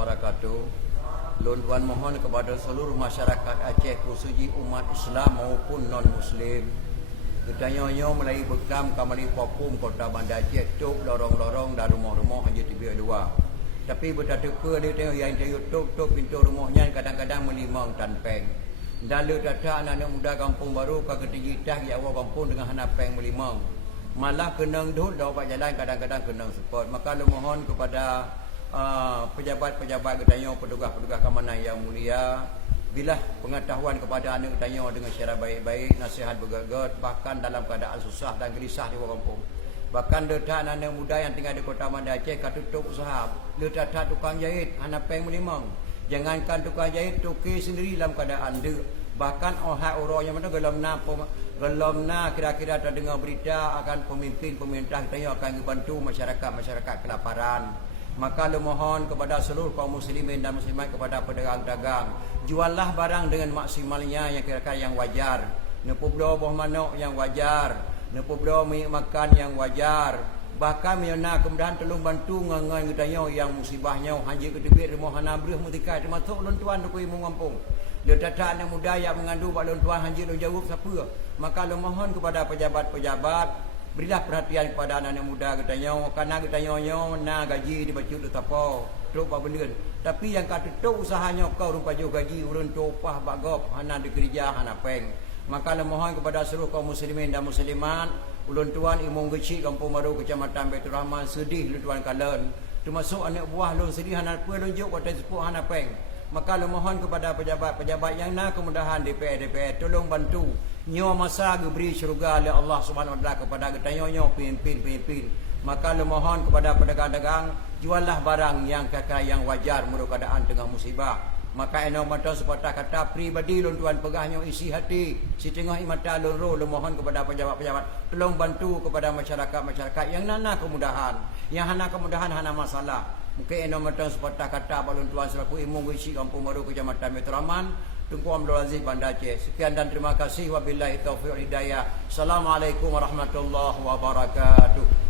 wabarakatuh. Tuan mohon kepada seluruh masyarakat Aceh, khususnya umat Islam maupun non-Muslim, ketanya-nya mulai bekam kamali popum kota Bandar Aceh tuk lorong-lorong dan rumah-rumah hanya tiba luar. Tapi bertatuka dia tengok yang dia tuk pintu rumahnya kadang-kadang melimang tanpeng. Dan dia datang anak-anak muda kampung baru ke ketinggitan yang awal kampung dengan hanapeng melimang. Malah kenang duduk dapat jalan kadang-kadang kenang support. Maka lu mohon kepada pejabat-pejabat ketanya, petugas-petugas keamanan yang mulia, bila pengetahuan kepada anak ketanya dengan secara baik-baik, nasihat bergegat, bahkan dalam keadaan susah dan gelisah di kampung. Bahkan letak anak muda yang tinggal di kota Bandar Aceh kat tutup usaha, letak tukang jahit hanapeng melimang. Jangankan tukang jahit, tukir sendiri dalam keadaan dia. Bahkan orang yang mana gelom na kira-kira terdengar berita akan pemimpin pemerintah kita akan membantu masyarakat kelaparan. Maka lu mohon kepada seluruh kaum muslimin dan muslimat, kepada pedagang-dagang, juallah barang dengan maksimalnya yang kira-kira yang wajar. Nepu belo buah manok yang wajar, nepu belo minyak makan yang wajar. Bahkan menyana kemudahan tolong bantu ngangai ngedanya yang musibahnya hanya kedebit rumah hana brih mutikai termasuk lon tuan tu imung kampung. Dia datang anak muda yang mengandung pak lon tuan hanya lo jawab siapa. Maka lu mohon kepada pejabat-pejabat, berilah perhatian kepada anak-anak muda katanya, karena katanya na gaji dibaca tu apa tok apa benda. Tapi yang kata tok usahanya kau rupa jo gaji urun topah bagop hana di kerja hana peng. Maka lu mohon kepada seluruh kaum muslimin dan muslimat, ulun tuan imong kecil kampung baru kecamatan Baitur Rahman sedih lu tuan kalen. Termasuk anak buah lu sedih hana apa lu juk kata sepuh hana peng. Maka lu mohon kepada pejabat-pejabat yang nak kemudahan DPR tolong bantu nyo masa geberi syurga oleh Allah Subhanahu Wa Taala kepada ketanya-nya pemimpin. Maka lu mohon kepada pedagang-dagang, juallah barang yang kakak yang wajar menurut keadaan tengah musibah. Maka eno mata sepatah kata pribadi lun tuan pegahnya isi hati si tengah mata lun ro. Lu mohon kepada pejabat-pejabat tolong bantu kepada masyarakat yang nana kemudahan, yang hana kemudahan hana masalah. Mungkin eno mata sepatah kata balun tuan selaku imung isi kampung baru kecamatan Baitur Rahman, Tunku Abdul Aziz Bandar Aceh. Sekian dan terima kasih, wabillahi taufiq hidayah. Assalamualaikum warahmatullahi wabarakatuh.